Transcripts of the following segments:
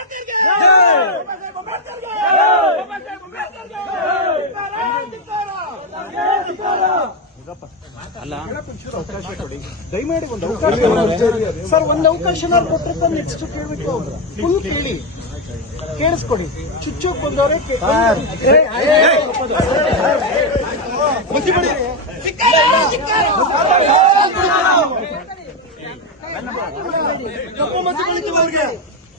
ಅವಕಾಶ ಕೊಡಿ ದಯಮಾಡಿ ಒಂದು ಅವಕಾಶ ಸರ್ ಒಂದ್ ಅವಕಾಶ ಕೊಟ್ಟರೆ ನೆಕ್ಸ್ಟ್ ಕೇಳಿ ಕೇಳಿಸ್ಕೊಡಿ ಬಂದವ್ರೆ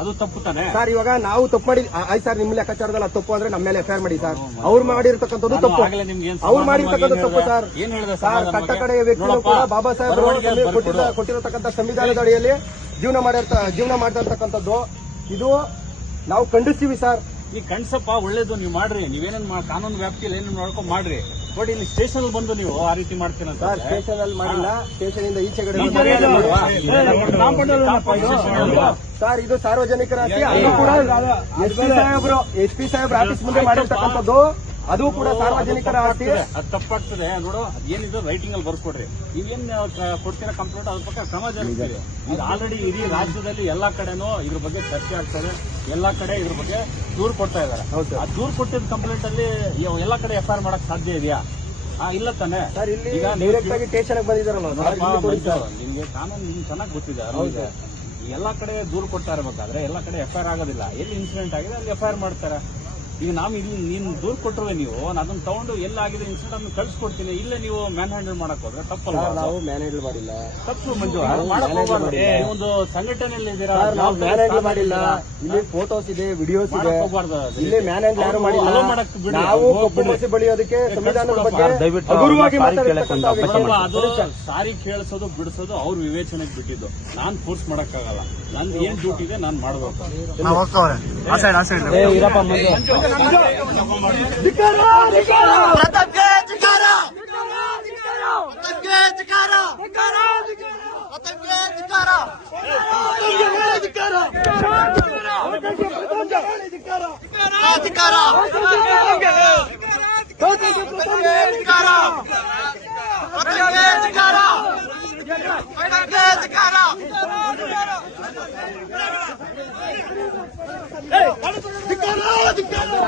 ಅದು ತಪ್ಪು ಸರ್ ಇವಾಗ ನಾವು ತಪ್ಪು ಮಾಡಿ ಆಯ್ತು ಸರ್ ನಿಮ್ಮ ಲೆಕ್ಕಾಚಾರದಲ್ಲಿ ತಪ್ಪು ಅಂದ್ರೆ ನಮ್ಮ ಮೇಲೆ ಎಫ್ ಮಾಡಿ ಸರ್ ಅವ್ರು ಮಾಡಿರ್ತಕ್ಕಂಥದ್ದು ತಪ್ಪು ಅವ್ರು ಮಾಡಿರ್ತಕ್ಕಂಥ ತಪ್ಪು ಸರ್ ಸರ್ ಕಟ್ಟ ಕಡೆಯ ವ್ಯಕ್ತಿಗಳು ಕೂಡ ಬಾಬಾ ಸಾಹೇಬ್ ಕೊಟ್ಟಿರತಕ್ಕಂಥ ಸಂವಿಧಾನದ ಅಡಿಯಲ್ಲಿ ಜೀವನ ಮಾಡಿರ್ತ ಜೀವನ ಮಾಡಿರ್ತಕ್ಕಂಥದ್ದು ಇದು ನಾವು ಖಂಡಿಸ್ತೀವಿ ಸರ್ ಈ ಕಣ್ಸಪ್ಪ ಒಳ್ಳೇದು ನೀವು ಮಾಡ್ರಿ ನೀವೇನೇನು ಕಾನೂನು ವ್ಯಾಪ್ತಿಯಲ್ಲಿ ಏನೇನು ನೋಡ್ಕೊಂಡು ಮಾಡ್ರಿ ನೋಡಿ ಇಲ್ಲಿ ಸ್ಟೇಷನ್ ಬಂದು ನೀವು ಆ ರೀತಿ ಮಾಡ್ತೀನಿ ಸರ್ ಸ್ಟೇಷನ್ ಅಲ್ಲಿ ಮಾಡಿಲ್ಲ ಸ್ಟೇಷನ್ ಇಂದ ಈಚೆ ಕಡೆ ಸರ್ ಇದು ಅದು ಕೂಡ ಎಸ್ ಪಿ ಆಫೀಸ್ ಮುಂದೆ ಅದು ಕೂಡ ಸಾರ್ವಜನಿಕರ ತಪ್ಪಾಗ್ತದೆ ನೋಡು ಏನಿದ್ರು ರೈಟಿಂಗ್ ಅಲ್ಲಿ ಬರ್ಕೊಡ್ರಿ ನೀವೇನ್ ಕೊಡ್ತೀರಾ ಕಂಪ್ಲೇಂಟ್ ಅದ್ರ ಪಕ್ಕ ಸಮಾಜ ಜನ ಇದು ಆಲ್ರೆಡಿ ಇಡೀ ರಾಜ್ಯದಲ್ಲಿ ಎಲ್ಲಾ ಕಡೆನೂ ಇದ್ರ ಬಗ್ಗೆ ಚರ್ಚೆ ಆಗ್ತದೆ ಎಲ್ಲಾ ಕಡೆ ಇದ್ರ ಬಗ್ಗೆ ದೂರು ಕೊಡ್ತಾ ಇದಾರೆ ದೂರು ಕೊಟ್ಟಿದ ಕಂಪ್ಲೇಂಟ್ ಅಲ್ಲಿ ಎಲ್ಲಾ ಕಡೆ ಎಫ್ ಆರ್ ಮಾಡಕ್ ಸಾಧ್ಯ ಇದೆಯಾ ಇಲ್ಲ ತಾನೆ ಸರ್ ಇಲ್ಲಿ ಡೈರೆಕ್ಟ್ ಆಗಿ ಬಂದಿದ್ದಾರ ನಿಮ್ಗೆ ಕಾನೂನು ನಿಮ್ಗೆ ಚೆನ್ನಾಗಿ ಗೊತ್ತಿದ್ದಾರೆ ಎಲ್ಲ ಕಡೆ ದೂರು ಕೊಡ್ತಾ ಎಲ್ಲ ಎಲ್ಲಾ ಕಡೆ ಎಫ್ಐಆರ್ ಆಗೋದಿಲ್ಲ ಎಲ್ಲಿ ಇನ್ಸಿಡೆಂಟ್ ಆಗಿದೆ ಅಲ್ಲಿ ಎಫೈರ್ ಮಾಡ್ತಾರೆ ಈಗ ನಾವು ಇಲ್ಲಿ ನೀನು ದೂರು ಕೊಟ್ಟರುವೆ ನೀವು ಅದನ್ನ ತಗೊಂಡು ಎಲ್ಲಾಗಿದೆ ಇನ್ಸಿಡೆಂಟ್ ಅನ್ನು ಕಳ್ಸಿಕೊಡ್ತೀನಿ ಇಲ್ಲ ನೀವು ಮ್ಯಾನ್ ಹ್ಯಾಂಡಲ್ ಮಾಡಕ್ ಹೋದ್ರೆ ತಪ್ಪಲ್ಲ ನಾವು ಮ್ಯಾನ್ ಹ್ಯಾಂಡಲ್ ಮಾಡಿಲ್ಲ ತಪ್ಪು ಮಂಜು ಒಂದು ಸಂಘಟನೆ ನಾವು ಮ್ಯಾನ್ ಮಾಡಿಲ್ಲ ಇಲ್ಲಿ ಫೋಟೋಸ್ ಇದೆ ವಿಡಿಯೋಸ್ ಇದೆ ಇಲ್ಲಿ ಮ್ಯಾನ್ ಹ್ಯಾಂಡಲ್ ಯಾರು ಮಾಡಿಲ್ಲ ನಾವು ಕಪ್ಪು ಮಸಿ ಬಳಿಯೋದಕ್ಕೆ ಸಂವಿಧಾನದ ಬಗ್ಗೆ ಹಗುರವಾಗಿ ಸಾರಿ ಕೇಳಿಸೋದು ಬಿಡಿಸೋದು ಅವ್ರ ವಿವೇಚನೆಗೆ ಬಿಟ್ಟಿದ್ದು ನಾನ್ ಫೋರ್ಸ್ ಮಾಡಕ್ಕಾಗಲ್ಲ ನಾನು ಏನ್ ಡ್ಯೂಟಿ ಇದೆ ನಾನು ಮಾಡಬೇಕು ಹೋಗ್ತಾವ್ರೆ ಆ ಸೈಡ್ ಆ ಸೈಡ್ ಇರಪ್ಪ ಮುಂದೆ ذکرہ ذکرہ پردہ ذکرہ